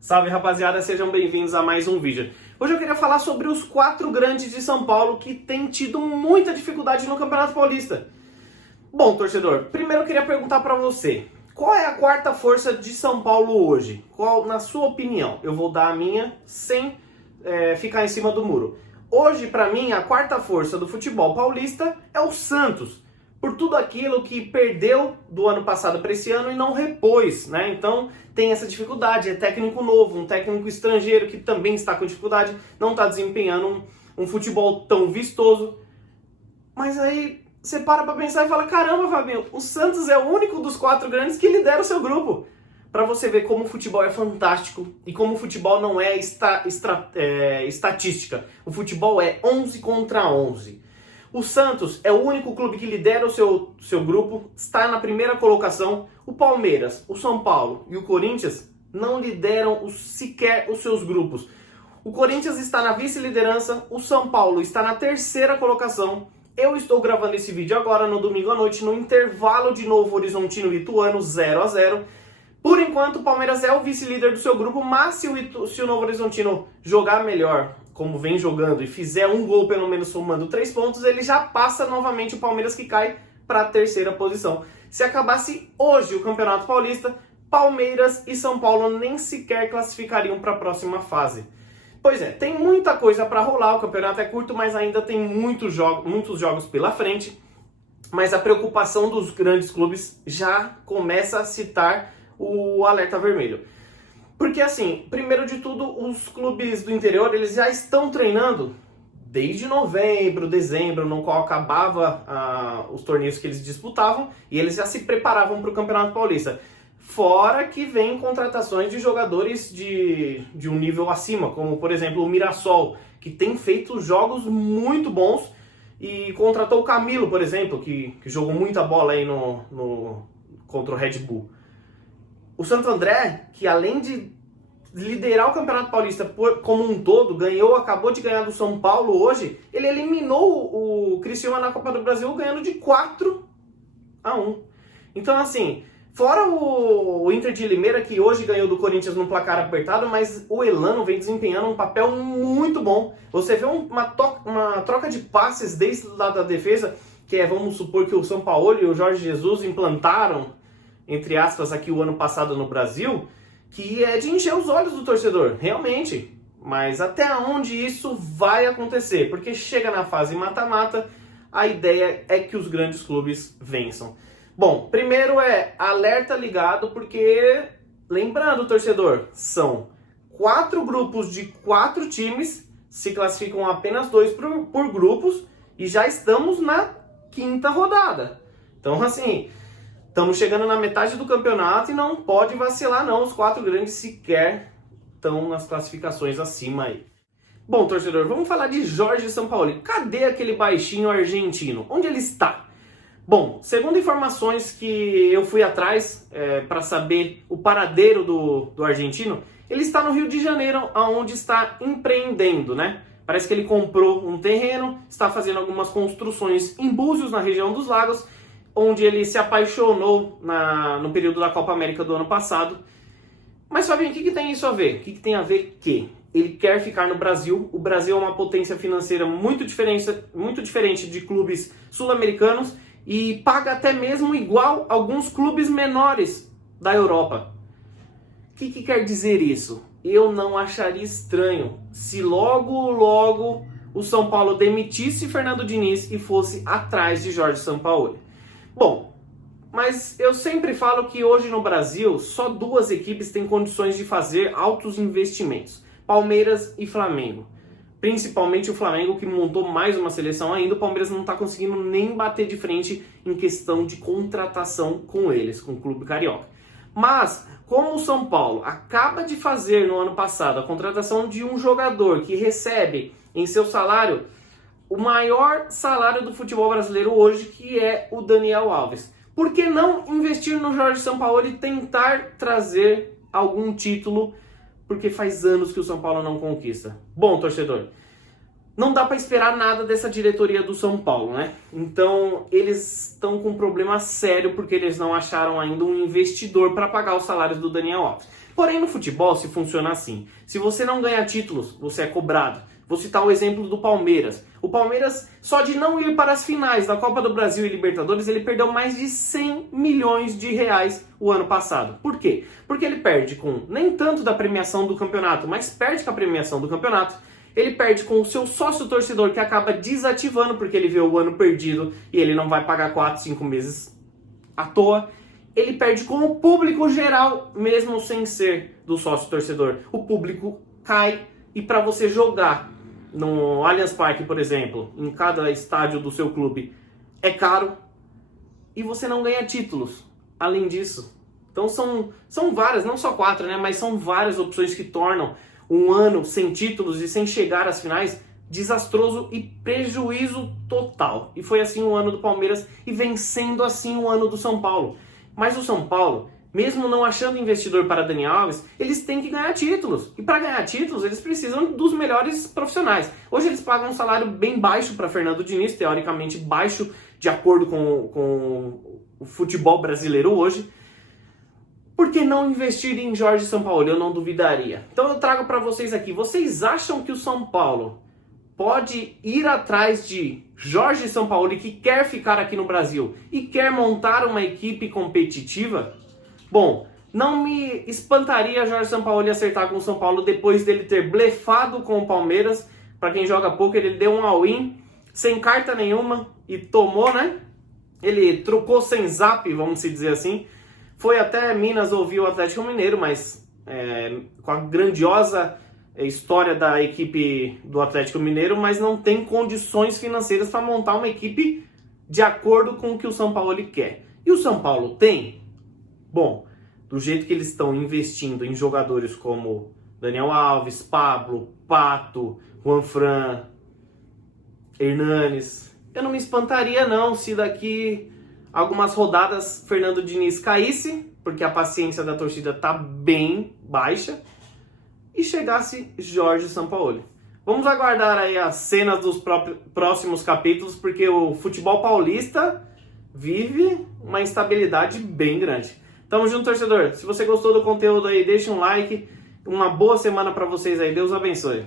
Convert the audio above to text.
Salve rapaziada, sejam bem-vindos a mais um vídeo. Hoje eu queria falar sobre os 4 grandes de São Paulo que têm tido muita dificuldade no Campeonato Paulista. Bom, torcedor, primeiro eu queria perguntar pra você, qual é a quarta força de São Paulo hoje? Qual, na sua opinião? Eu vou dar a minha sem ficar em cima do muro. Hoje, pra mim, a quarta força do futebol paulista é o Santos, por tudo aquilo que perdeu do ano passado para esse ano e não repôs, né? Então tem essa dificuldade, é técnico novo, um técnico estrangeiro que também está com dificuldade, não está desempenhando um futebol tão vistoso. Mas aí você para pensar e fala, caramba, Fabinho, o Santos é o único dos 4 grandes que lidera o seu grupo. Para você ver como o futebol é fantástico e como o futebol não é estatística. O futebol é 11 contra 11. O Santos é o único clube que lidera o seu grupo, está na primeira colocação. O Palmeiras, o São Paulo e o Corinthians não lideram sequer os seus grupos. O Corinthians está na vice-liderança, o São Paulo está na terceira colocação. Eu estou gravando esse vídeo agora no domingo à noite, no intervalo de Novo Horizontino e Ituano, 0-0. Por enquanto, o Palmeiras é o vice-líder do seu grupo, mas se o Novo Horizontino jogar melhor, como vem jogando, e fizer um gol pelo menos somando 3 pontos, ele já passa novamente o Palmeiras, que cai para a terceira posição. Se acabasse hoje o Campeonato Paulista, Palmeiras e São Paulo nem sequer classificariam para a próxima fase. Pois é, tem muita coisa para rolar, o campeonato é curto, mas ainda tem muitos jogos pela frente. Mas a preocupação dos grandes clubes já começa a citar o alerta vermelho. Porque assim, primeiro de tudo, os clubes do interior, eles já estão treinando desde novembro, dezembro, no qual acabava os torneios que eles disputavam, e eles já se preparavam para o Campeonato Paulista. Fora que vem contratações de jogadores de um nível acima, como por exemplo o Mirassol, que tem feito jogos muito bons, e contratou o Camilo, por exemplo, que jogou muita bola aí contra o Red Bull. O Santo André, que além de liderar o Campeonato Paulista como um todo, acabou de ganhar do São Paulo hoje, ele eliminou o Criciúma na Copa do Brasil ganhando de 4-1. Então assim, fora o Inter de Limeira, que hoje ganhou do Corinthians num placar apertado, mas o Elano vem desempenhando um papel muito bom. Você vê uma troca de passes desde lá da defesa, que vamos supor que o São Paulo e o Jorge Jesus implantaram, entre aspas, aqui o ano passado no Brasil, que é de encher os olhos do torcedor, realmente. Mas até onde isso vai acontecer? Porque chega na fase mata-mata, a ideia é que os grandes clubes vençam. Bom, primeiro alerta ligado, porque, lembrando, torcedor, são 4 grupos de 4 times, se classificam apenas 2 por grupos, e já estamos na 5ª rodada. Então, assim, estamos chegando na metade do campeonato e não pode vacilar não, os 4 grandes sequer estão nas classificações acima aí. Bom, torcedor, vamos falar de Jorge Sampaoli. Cadê aquele baixinho argentino? Onde ele está? Bom, segundo informações que eu fui atrás para saber o paradeiro do argentino, ele está no Rio de Janeiro, onde está empreendendo, né? Parece que ele comprou um terreno, está fazendo algumas construções em Búzios, na região dos Lagos, onde ele se apaixonou no período da Copa América do ano passado. Mas, Fabinho, o que tem isso a ver? O que tem a ver que ele quer ficar no Brasil? O Brasil é uma potência financeira muito diferente de clubes sul-americanos e paga até mesmo igual alguns clubes menores da Europa. O que quer dizer isso? Eu não acharia estranho se logo o São Paulo demitisse Fernando Diniz e fosse atrás de Jorge Sampaoli. Bom, mas eu sempre falo que hoje no Brasil só 2 equipes têm condições de fazer altos investimentos: Palmeiras e Flamengo. Principalmente o Flamengo, que montou mais uma seleção ainda, o Palmeiras não está conseguindo nem bater de frente em questão de contratação com eles, com o clube carioca. Mas, como o São Paulo acaba de fazer no ano passado a contratação de um jogador que recebe em seu salário o maior salário do futebol brasileiro hoje, que é o Daniel Alves, por que não investir no Jorge Sampaoli e tentar trazer algum título? Porque faz anos que o São Paulo não conquista. Bom, torcedor, não dá para esperar nada dessa diretoria do São Paulo, né? Então, eles estão com um problema sério porque eles não acharam ainda um investidor para pagar os salários do Daniel Alves. Porém, no futebol se funciona assim. Se você não ganha títulos, você é cobrado. Vou citar o exemplo do Palmeiras. O Palmeiras, só de não ir para as finais da Copa do Brasil e Libertadores, ele perdeu mais de 100 milhões de reais o ano passado. Por quê? Porque ele perde com nem tanto da premiação do campeonato, mas perde com a premiação do campeonato. Ele perde com o seu sócio torcedor, que acaba desativando porque ele vê o ano perdido e ele não vai pagar 4, 5 meses à toa. Ele perde com o público geral, mesmo sem ser do sócio torcedor. O público cai e para você jogar no Allianz Parque, por exemplo, em cada estádio do seu clube, é caro e você não ganha títulos. Além disso, então são várias, não só 4, né, mas são várias opções que tornam um ano sem títulos e sem chegar às finais desastroso e prejuízo total. E foi assim o ano do Palmeiras e vem sendo assim o ano do São Paulo. Mas o São Paulo, mesmo não achando investidor para Dani Alves, eles têm que ganhar títulos. E para ganhar títulos, eles precisam dos melhores profissionais. Hoje eles pagam um salário bem baixo para Fernando Diniz, teoricamente baixo de acordo com o futebol brasileiro hoje. Por que não investir em Jorge Sampaoli? Eu não duvidaria. Então eu trago para vocês aqui. Vocês acham que o São Paulo pode ir atrás de Jorge Sampaoli, que quer ficar aqui no Brasil e quer montar uma equipe competitiva? Bom, não me espantaria Jorge Sampaoli acertar com o São Paulo depois dele ter blefado com o Palmeiras. Para quem joga poker, ele deu um all-in sem carta nenhuma e tomou, né? Ele trocou sem zap, vamos dizer assim. Foi até Minas ouvir o Atlético Mineiro, mas com a grandiosa história da equipe do Atlético Mineiro, mas não tem condições financeiras para montar uma equipe de acordo com o que o São Paulo quer. E o São Paulo tem? Bom, do jeito que eles estão investindo em jogadores como Daniel Alves, Pablo, Pato, Juanfran, Hernanes, eu não me espantaria não se daqui algumas rodadas Fernando Diniz caísse, porque a paciência da torcida está bem baixa, e chegasse Jorge Sampaoli. Vamos aguardar aí as cenas dos próximos capítulos, porque o futebol paulista vive uma instabilidade bem grande. Tamo junto, torcedor. Se você gostou do conteúdo aí, deixa um like. Uma boa semana para vocês aí. Deus abençoe.